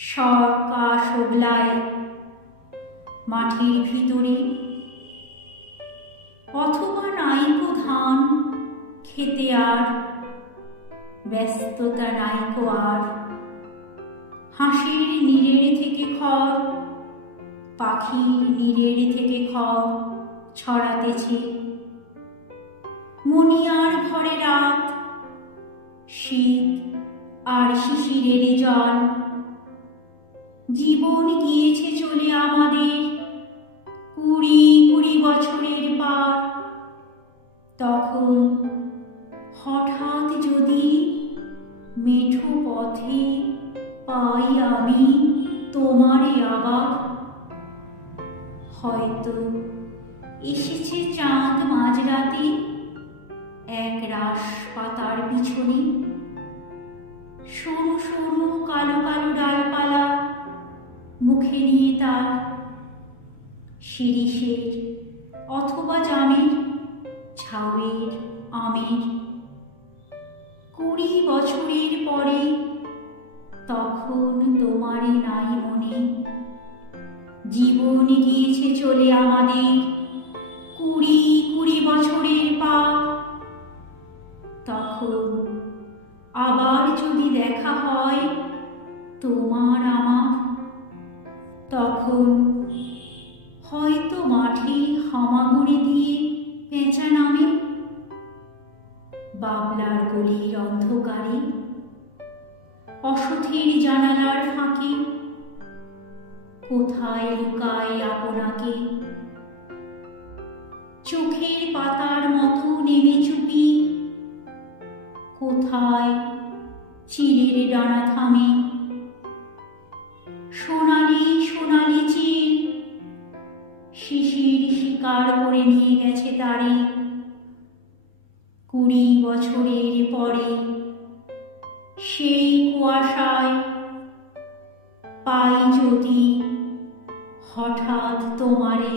সরকা শোভলায় মাঠের ভিতরে। অথবা নাইকো ধান, খেতে আর ব্যস্ততা নাইকো আর। হাঁসের নীড়ের থেকে খড়, পাখির নীড়ের থেকে খড় ছড়াতেছে। মুনিয়ার ঘরে রাত, শীত আর শিশিরের জল। জীবন গিয়েছে চলে আমাদের। কুড়ি কুড়ি বছরের পার। তখন হঠাৎ যদি মেঠো পথে পাই আমি তোমারে আবার, হয়তো এসেছে চাঁদ মাঝরাতে এক রাস পাতার পিছনে। সরু সরু কালো কালো শিরিষের অথবা জামের ঝাউয়ের আমের। কুড়ি বছরের পরে তখন তোমারে নাই মনে। জীবন গিয়েছে চলে আমাদের, কুড়ি কুড়ি বছরের পা তখন আবার যদি দেখা হয় তোমার আমার তখন হয়তো মাঠে হামাগুড়ি দিয়ে পেঁচা নামে। বাবলার গলির অন্ধকারে অসথের জানালার ফাঁকে। কোথায় লুকায় আপনাকে? চোখের পাতার মতো নেমে চুপি। কোথায় চিলের ডানা থামে? শিশির শিকার করে নিয়ে গেছে তারে। কুড়ি বছরের পরে সেই কুয়াশায় পাই যদি হঠাৎ তোমারে